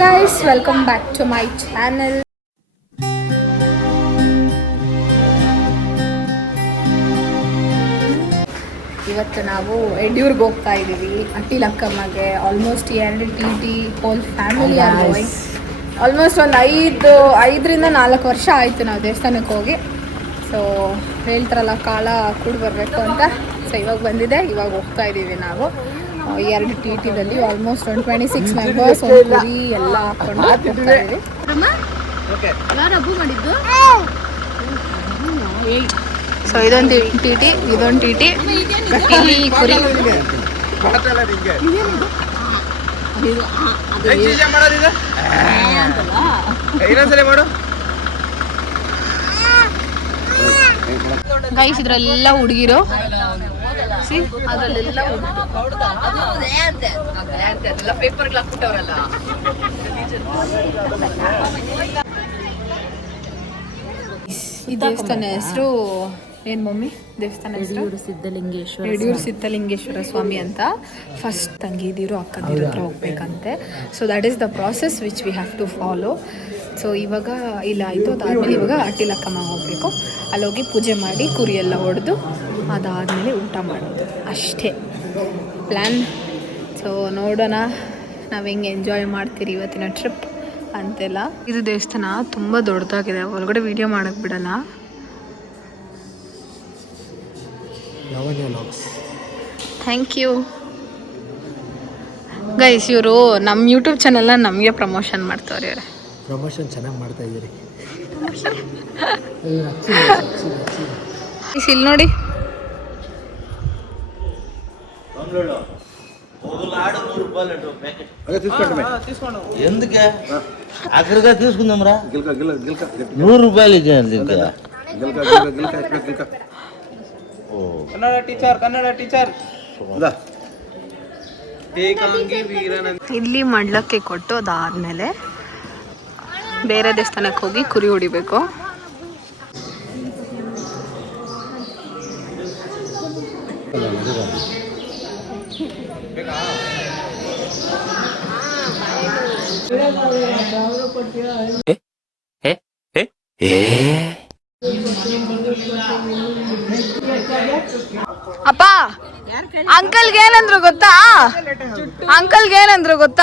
guys, welcome back to my channel. ಇವತ್ತು ನಾವು ಯಡಿಯೂರ್ಗೆ ಹೋಗ್ತಾ ಇದ್ದೀವಿ ಅಟ್ಟಿಲಕ್ಕಮ್ಮಗೆ. Almost 2 TT whole family are going. Almost ಒಂದು 5ರಿಂದ 4 ವರ್ಷ ಆಯಿತು ನಾವು ದೇವಸ್ಥಾನಕ್ಕೆ ಹೋಗಿ. ಸೊ ಹೇಳ್ತಾರಲ್ಲ ಕಾಲ ಕೂಡ ಬರಬೇಕು ಅಂತ. ಸೊ ಇವಾಗ ಬಂದಿದೆ, ಇವಾಗ ಹೋಗ್ತಾ ಇದ್ದೀವಿ ನಾವು 2 TTದಲ್ಲಿ. ಆಲ್ಮೋಸ್ಟ್ 26 ಮೆಂಬರ್ಸ್ ಕುರಿ ಎಲ್ಲ ಹಾಕೊಂಡು ಹೋಗ್ತಾ ಇದ್ದೀವಿ. ಯಾರು ಹಬ್ಬ ಮಾಡಿದ್ದು? ಸೊ ಇದೊಂದು TT, ಇದೊಂದು TT, ಇಲ್ಲಿ ಕುರಿ. ಗೈಸ್ ಇದ್ರೆಲ್ಲ ಹುಡುಗಿರು, ಅದರಲ್ಲೆಲ್ಲ ಈ ದೇವಸ್ಥಾನ ಹೆಸರು ಏನು ಮಮ್ಮಿ? ದೇವಸ್ಥಾನ ಹೆಸರು ಯಡಿಯೂರು ಸಿದ್ಧಲಿಂಗೇಶ್ವರ ಸ್ವಾಮಿ ಅಂತ. ಫಸ್ಟ್ ತಂಗಿದಿರು ಅಕ್ಕದಿರು ಹತ್ರ ಹೋಗ್ಬೇಕಂತೆ. So that is the process which we have to follow. So ಇವಾಗ ಇಲ್ಲ ಆಯಿತು, ಅದಾದಮೇಲೆ ಇವಾಗ ಅಟ್ಟಿಲಕ್ಕಮ್ಮ ಹೋಗಬೇಕು. ಅಲ್ಲೋಗಿ ಪೂಜೆ ಮಾಡಿ ಕುರಿ ಎಲ್ಲ ಹೊಡೆದು ಅದಾದಮೇಲೆ ಊಟ ಮಾಡೋದು ಅಷ್ಟೇ ಪ್ಲ್ಯಾನ್. ಸೊ ನೋಡೋಣ ನಾವು ಹೆಂಗೆ ಎಂಜಾಯ್ ಮಾಡ್ತೀರಿ ಇವತ್ತಿನ ಟ್ರಿಪ್ ಅಂತೆಲ್ಲ. ಇದು ದೇವಸ್ಥಾನ ತುಂಬ ದೊಡ್ಡದಾಗಿದೆ, ಒಳಗಡೆ ವಿಡಿಯೋ ಮಾಡೋಕ್ಕೆ ಬಿಡಲ್ಲ. Thank you guys. ಇವರು ನಮ್ಮ ಯೂಟ್ಯೂಬ್ ಚಾನಲ್ನ ನಮಗೆ ಪ್ರಮೋಷನ್ ಮಾಡ್ತವ್ರೆ. ಇವರು ಪ್ರಮೋಷನ್ ಚೆನ್ನಾಗಿ ಮಾಡ್ತಾ ಇದ್ದೀರಿ. ಇಲ್ಲಿ ನೋಡಿ, ఎందుకే అక్కడిగా తీసుకుందాంరా 100 రూపాయలు ಕನ್ನಡ ಟೀಚರ್ ಇಲ್ಲಿ ಮಡ್ಲಕ್ಕೆ ಕೊಟ್ಟು ಅದಾದ್ಮೇಲೆ ಬೇರೆ ದೇವಸ್ಥಾನಕ್ಕೆ ಹೋಗಿ ಕುರಿ ಹೊಡಿಬೇಕು. ಅಪ್ಪ ಅಂಕಲ್ಗೆ ಏನಂದ್ರು ಗೊತ್ತಾ?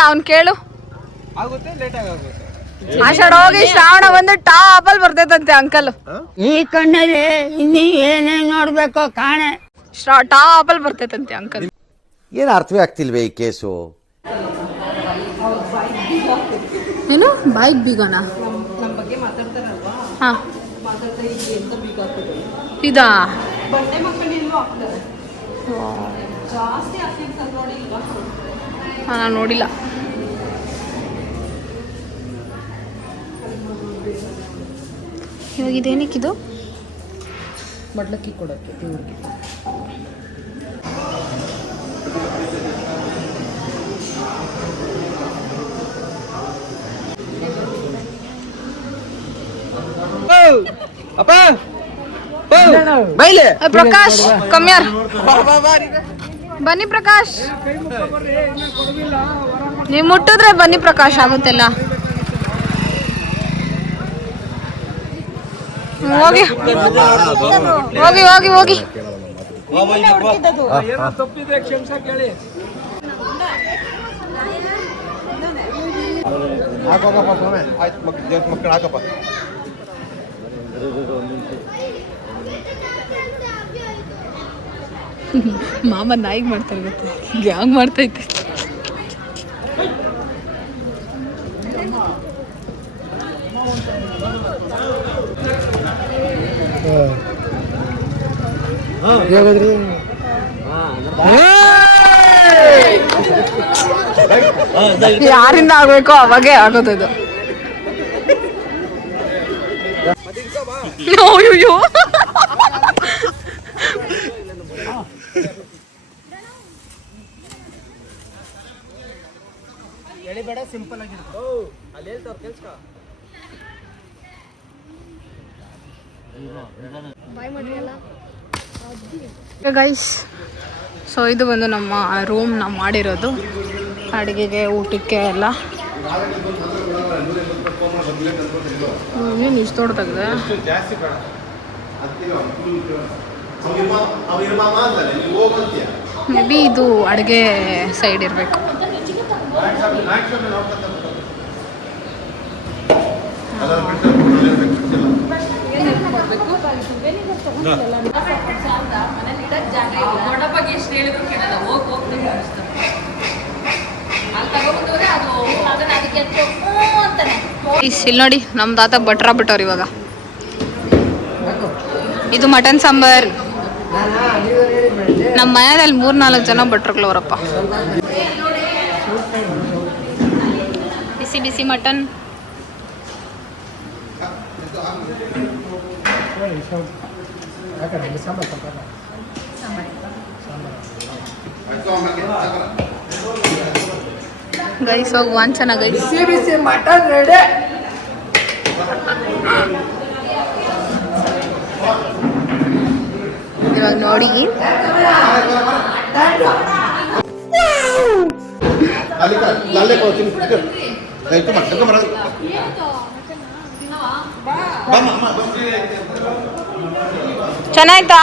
ಅವ್ನ್ ಕೇಳು. ಆಷಾಢ ಹೋಗಿ ಶ್ರಾವಣ ಬಂದು ಟಾಪಲ್ ಬರ್ತೈತಂತೆ ಅಂಕಲ್. ಈ ಕಣ್ಣಲ್ಲಿ ಇನ್ನೀ ಏನೇನ್ ನೋಡ್ಬೇಕೋ ಕಾಣೆ. ಟಾಪಲ್ ಬರ್ತೈತಂತೆ ಅಂಕಲ್. ಏನು ಅರ್ಥವೇ ಆಗ್ತಿಲ್ವೇ ಈ ಕೇಸು? ಏನು ಬೈಕ್ ಬೀಗನ? ಹಾ ಇದಾ? ನಾನು ನೋಡಿಲ್ಲ. ಇವಾಗ ಇದೇನಕ್ಕಿದು? ಮಡ್ಲಕ್ಕಿ ಕೊಡೋಕ್ಕೆ ದೇವ್ರಿಗೆ. ಪ್ರಕಾಶ್ ಕಮ್ಯಾರ್ ಬನ್ನಿ. ಪ್ರಕಾಶ್ ನೀವು ಮುಟ್ಟಿದ್ರೆ ಬನ್ನಿ ಪ್ರಕಾಶ್ ಆಗುತ್ತೆಲ್ಲ. ಹೋಗಿ ಹೋಗಿ ಹೋಗಿ ಹೋಗಿ. ಮಾಮ ನಾಯಿಗೆ ಮಾಡ್ತಾರೆ ಗೊತ್ತೆ, ಗ್ಯಾಂಗ್ ಮಾಡ್ತೈತೆ. ಯಾರಿಂದ ಆಗ್ಬೇಕೋ ಅವಾಗೇ ಆಗೋದು. ಅಯ್ಯೋ ಎಳಿಬೇಡ, ಸಿಂಪಲ್ ಆಗಿರುತ್ತೆ. ಅಲ್ಲಿ ಹೇಳ್ತಾವ್ರು ಕೆಲ್ಸ. ಗೈಸ್, ಸೊ ಇದು ಬಂದು ನಮ್ಮ ರೂಮ್ ನಾವು ಮಾಡಿರೋದು. ಅಡುಗೆಗೆ ಊಟಕ್ಕೆ ಎಲ್ಲ ಏನು ಇಷ್ಟು ದೊಡ್ಡದಾಗಿದೆ ಮೇ ಬಿ ಇದು ಅಡುಗೆ ಸೈಡ್ ಇರಬೇಕು. ಇಲ್ಲಿ ನೋಡಿ ನಮ್ಮ ತಾತ ಭಟ್ರ ಬಿಟ್ಟವ್ರು ಇವಾಗ. ಇದು ಮಟನ್ ಸಾಂಬಾರ್. ನಮ್ಮ ಮನೆಯಲ್ಲಿ 3-4 ಜನ ಭಟ್ರುಗಳವರಪ್ಪ. ಬಿಸಿ ಬಿಸಿ ಮಟನ್. ಗೈಸ್ ಹೋಗಿ ವಾಂಚನ ಗೈಸ್. ಬಿಸಿ ಬಿಸಿ ಮಟನ್ ರೆಡಿ. ಇವಾಗ ನೋಡಿ ಚೆನ್ನಾಯ್ತಾ?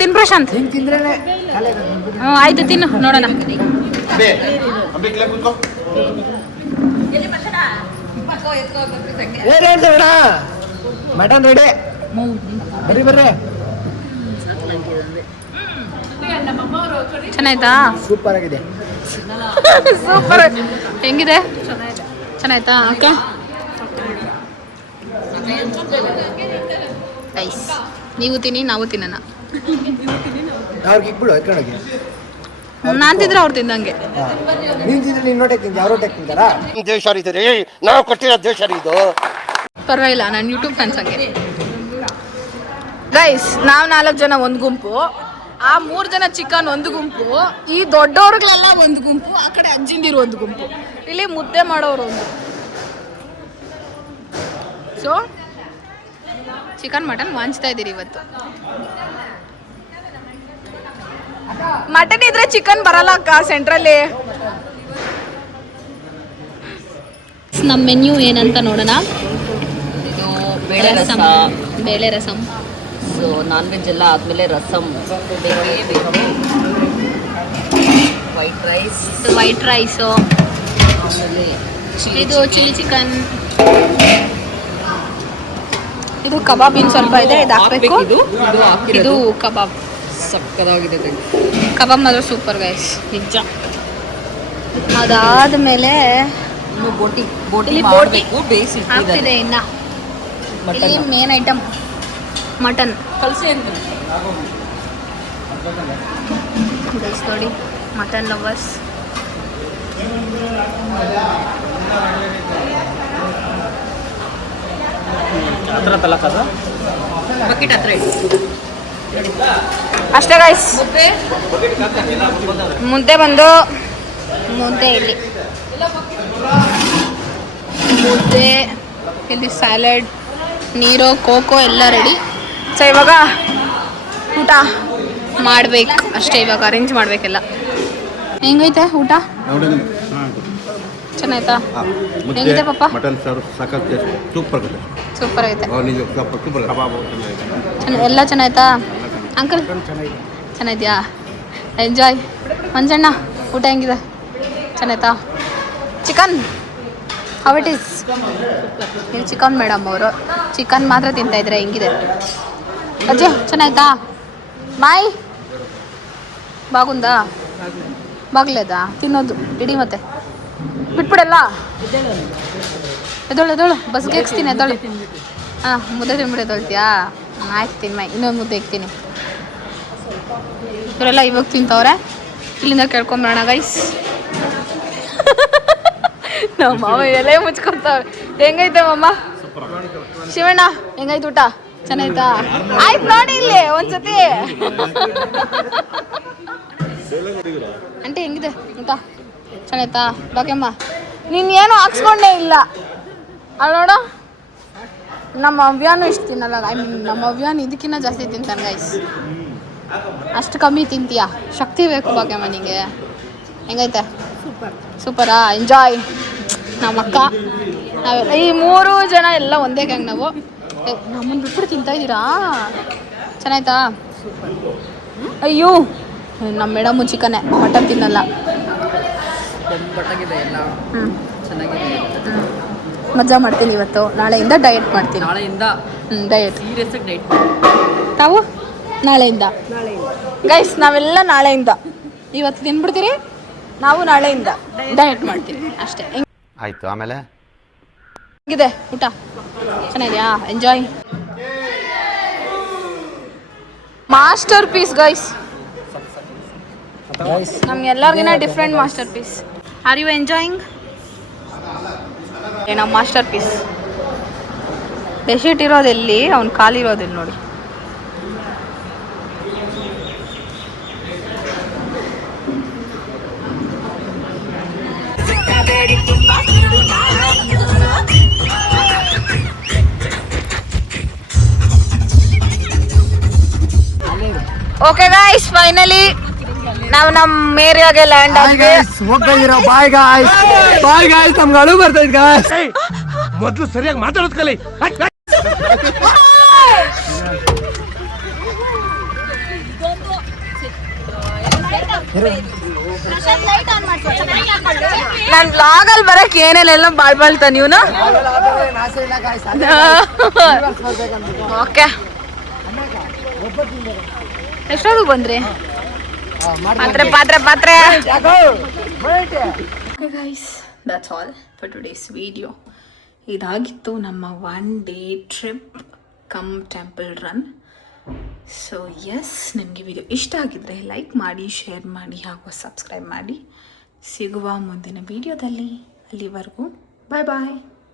ತಿನ್ ಪ್ರಶಾಂತ್. ಆಯ್ತು ತಿನ್ನು ನೋಡೋಣ. Mutton ready. ಬರ್ರಿ ಬರ್ರಿ. ಚೆನ್ನಾಯ್ತಾ? ಸೂಪರ್ ಆಗಿದೆ. ಸೂಪರ್. ಹೆಂಗಿದೆ? ಚೆನ್ನಾಯ್ತಾ ಅಕ್ಕ? ನೈಸ್. ನೀವು ತಿನ್ನಿ, ನಾವು ತಿನ್ನೋಣ. ಅವ್ರಿಗೆ ಇಕ್ಬಿಡು ಎತ್ಕೊಂಡೋಗಿ. ನಾನು ತಿಂದ್ರೆ ಅವ್ರು ತಿಂದಂಗೆ. ನೀನು ತಿಂದ್ರೆ ನೀನು ನೋಟೆ ತಿಂದು ಅವ್ರು ಹೊಟ್ಟೆ ತಿಂತಾರಾ? ದೇಶ ರೀ ನಾವು ಕೊಟ್ಟಿರೋ ದೇಶ ಇದು. ಪರವಾಗಿಲ್ಲ, ನಾನು ಯೂಟ್ಯೂಬ್ ಫ್ಯಾನ್ಸ್ ಹಂಗೆ. ಗೈಸ್, ನಾವು 4 ಜನ ಒಂದು ಗುಂಪು, ಆ 3 ಜನ ಚಿಕನ್ ಒಂದು ಗುಂಪು, ಈ ದೊಡ್ಡವ್ರಿಗೆಲ್ಲ ಒಂದು ಗುಂಪು, ಆ ಕಡೆ ಅಜ್ಜಿಂದಿರು ಒಂದು ಗುಂಪು, ಇಲ್ಲಿ ಮುದ್ದೆ ಮಾಡೋರು ಒಂದು. ಸೊ ಚಿಕನ್ ಮಟನ್ ವಾಂಚ್ತಾ ಇದ್ದೀರಿ ಇವತ್ತು. ಮಟನ್ ಇದ್ರೆ ಚಿಕನ್ ಬರಲ್ಲ ಅಕ್ಕ ಸೆಂಟ್ರಲ್ಲಿ. ನಮ್ಮ ಮೆನ್ಯೂ ಏನಂತ ನೋಡೋಣ. ಇದು ಬೇಳೆ ರಸಂ, ಬೇಳೆ ರಸಂ. ಸೊ ನಾನ್ ವೆಜ್ ಎಲ್ಲ ಆದಮೇಲೆ ರಸಮ್ ಬೇಕೇ ಬೇಕು. ವೈಟ್ ರೈಸು, ಆಮೇಲೆ ಇದು ಚಿಲ್ಲಿ ಚಿಕನ್, ಇದು ಕಬಾಬ್ ಇನ್ನು ಸ್ವಲ್ಪ ಇದೆ, ಇದು ಹಾಕ್ಬೇಕು. ಇದು ಕಬಾಬ್ ಸಕ್ಕದಾಗಿದೆ. ಕಬಾಬ್ ಮಾತ್ರ ಸೂಪರ್ ಗೈಸ್, ನಿಜ. ಅದಾದಮೇಲೆ ಇನ್ನು ಬೋಟಿ ಇಲ್ಲಿ ಮಾಡಬೇಕು, ಬೇಯಿಸಿಟ್ಟಿದ್ದಾರೆ. ಆಗ್ತಿದೆ ಇನ್ನು. ಇಲ್ಲಿ ಮೇನ್ ಐಟಮ್ ಮಟನ್ ಕಲಸಿ ಅಂತ ಗೈಸ್ ನೋಡಿ, ಮಟನ್ ಲವರ್ಸ್. ಬಕೆಟ್ ಹತ್ರ ಇಡಿ. ಅಷ್ಟೇ ಗೈಸ್. ಮುದ್ದೆ ಬಂದು ಮುದ್ದೆ ಇಲ್ಲಿ ಮುದ್ದೆ, ಇಲ್ಲಿ ಸ್ಯಾಲಡ್, ನೀರು, ಕೋಕೋ ಎಲ್ಲ ರೆಡಿ. ಸೊ ಇವಾಗ ಊಟ ಮಾಡ್ಬೇಕು ಅಷ್ಟೇ. ಇವಾಗ ಅರೇಂಜ್ ಮಾಡ್ಬೇಕೆಲ್ಲ. ಹೆಂಗೈತೆ ಊಟ? ಚೆನ್ನಾಯ್ತಾ? ಹೆಂಗಿದೆ ಪಪ್ಪ? ಮಟನ್ ಸಾರು ಸಖತ್ ಸೂಪರ್ ಸೂಪರ್ ಐತೆ. ಸೂಪರ್. ಎಲ್ಲ ಚೆನ್ನಾಯ್ತಾ ಅಂಕಲ್? ಚೆನ್ನಾಗಿದ್ಯಾ? ಎಂಜಾಯ್. ಮಂಜಣ್ಣ ಊಟ ಹೆಂಗಿದೆ? ಚೆನ್ನಾಯ್ತಾ? Chicken how it is? ಇಲ್ಲಿ ಚಿಕನ್ ಮೇಡಮ್ ಅವರು ಚಿಕನ್ ಮಾತ್ರ ತಿಂತಾಯಿದ್ರೆ ಹೆಂಗಿದೆ? ಅಜ್ಜಿ ಚೆನ್ನಾಯ್ತಾ? ಬಾಯ್ ಬಾಗುಂದಾ? ಬಾಗ್ಲೇದಾ? ತಿನ್ನೋದು ಇಡೀ ಮತ್ತೆ ಬಿಟ್ಬಿಡಲ್ಲ. ಎದೋಳು ಬಸ್ಗೆ ಎಕ್ಸ್ತೀನಿ, ಎದೋಳು. ಹಾಂ, ಮುದ್ದೆ ತಿನ್ಬಿಡಿ ಎದೊಳ್ತೀಯಾ? ಆಯ್ತು ತಿನ್ಮೈ, ಇನ್ನೊಂದು ಮುದ್ದೆ ಇಕ್ತೀನಿ. ಇವರೆಲ್ಲ ಇವಾಗ ತಿಂತವ್ರೆ. ಇಲ್ಲಿಂದ ಕೇಳ್ಕೊಂಬರೋಣ ಗೈಸ್. ನಮ್ಮ ಮಾವ ಎಲೆ ಮುಚ್ಕೊತಾವ್ರೆ. ಹೆಂಗೈತೆ ಮಮ್ಮ? ಶಿವಣ್ಣ ಹೆಂಗಾಯ್ತು ಊಟ? ಚೆನ್ನಾಯ್ತಾ? ಆಯ್ತು ನೋಡಿ ಇಲ್ಲಿ ಒಂದ್ಸತಿ. ಆಂಟಿ ಹೆಂಗಿದೆ ಊಟ? ಚೆನ್ನಾಯ್ತಾ? ಬಾಕಮ್ಮ ನೀನು ಏನು ಹಾಕ್ಸ್ಕೊಂಡೇ ಇಲ್ಲ ಅಲ್ಲಿ ನೋಡು. ನಮ್ಮ ಅವ್ಯಾನು ಇಷ್ಟು ತಿನ್ನಲ್ಲ. ಐ ಮೀನ್ ನಮ್ಮ ಅವ್ಯಾನು ಇದಕ್ಕಿಂತ ಜಾಸ್ತಿ ತಿಂತಾನೆ ಗೈಸ್. ಅಷ್ಟು ಕಮ್ಮಿ ತಿಂತೀಯಾ? ಶಕ್ತಿ ಬೇಕು ಭಾಗ್ಯಮ್ಮ ನಿಂಗೆ. ಹೆಂಗೈತೆ? ಸೂಪರ್. ಸೂಪರಾ ಎಂಜಾಯ್. ನಮ್ಮ ಅಕ್ಕ ನಾವೆಲ್ಲ ಈ 3 ಜನ ಎಲ್ಲ ಒಂದೇ ಗ್ಯಾಂಗ್ ನಾವು. ನಮ್ಮನ್ನು ಬಿಟ್ಬಿಟ್ಟು ತಿಂತಾ ಇದ್ದೀರಾ? ಚೆನ್ನಾಯ್ತಾ? ಅಯ್ಯೋ ನಮ್ಮ ಮೇಡಮು ಚಿಕನ್ನೇ, ಮಟನ್ ತಿನ್ನಲ್ಲ. ಮಜಾ ಮಾಡ್ತೀನಿ ಇವತ್ತು. ನಾಳೆಯಿಂದ ಡಯಟ್ ಮಾಡ್ತೀನಿ. ಡಯಟ್ ನಾವು ನಾಳೆಯಿಂದ ಗೈಸ್, ನಾವೆಲ್ಲ ನಾಳೆಯಿಂದ. ಇವತ್ತು ತಿನ್ಬಿಡ್ತೀರಿ, ನಾವು ನಾಳೆಯಿಂದ ಡಯಟ್ ಮಾಡ್ತೀವಿ ಅಷ್ಟೇ. ಆಯ್ತು. ಆಮೇಲೆ ಹೇಗಿದೆ ಊಟ? ಚೆನ್ನಾಗಿದೆಯಾ? ಎಂಜಾಯ್. ಮಾಸ್ಟರ್ ಪೀಸ್ ಗೈಸ್, ನಮ್ಗೆಲ್ಲರಿಗಿನ different masterpiece. Are you enjoying? ಏನೋ ಮಾಸ್ಟರ್ ಪೀಸ್. ಬೆಡ್ಶೀಟ್ ಇರೋದೆಲ್ಲಿ, ಅವ್ನು ಕಾಲಿರೋದೆಲ್ಲಿ ನೋಡಿ. ಓಕೆ ಗೈಸ್, ಫೈನಲಿ ನಾವು ನಮ್ಮ ಏರಿಯಾಗೆ ಲ್ಯಾಂಡ್ ಆಗಿದೆ. ಬಾಯ್ ಗಾಯ್ಸ್, ಬಾಯ್ ಗಾಯ್ಸ್, ನಮ್ಗೆ ಅಳು ಬರ್ತೈತೆ ಗಾಯ್ಸ್. ಮೊದಲು ಸರಿಯಾಗಿ ಮಾತಾಡೋದು ಕಲಿ. ನನ್ ಬ್ಲಾಗಲ್ಲಿ ಬರಕ್ ಏನೇನೆಲ್ಲ ಬಾಳ್ಬಾಳ್ತಾ ನೀವ್ನು. ಓಕೆ, ಎಷ್ಟೊತ್ತು ಬಂದ್ರಿ? ಪಾತ್ರೆ. Okay guys, that's all for today's video. ಇದಾಗಿತ್ತು ನಮ್ಮ 1 day trip cum temple run. So yes, ನಿಮಗೆ ವಿಡಿಯೋ ಇಷ್ಟ ಆಗಿದ್ರೆ ಲೈಕ್ ಮಾಡಿ, ಶೇರ್ ಮಾಡಿ ಹಾಗೂ ಸಬ್ಸ್ಕ್ರೈಬ್ ಮಾಡಿ. ಸಿಗುವ ಮುಂದಿನ ವಿಡಿಯೋದಲ್ಲಿ. ಅಲ್ಲಿವರೆಗೂ ಬಾಯ್ ಬಾಯ್.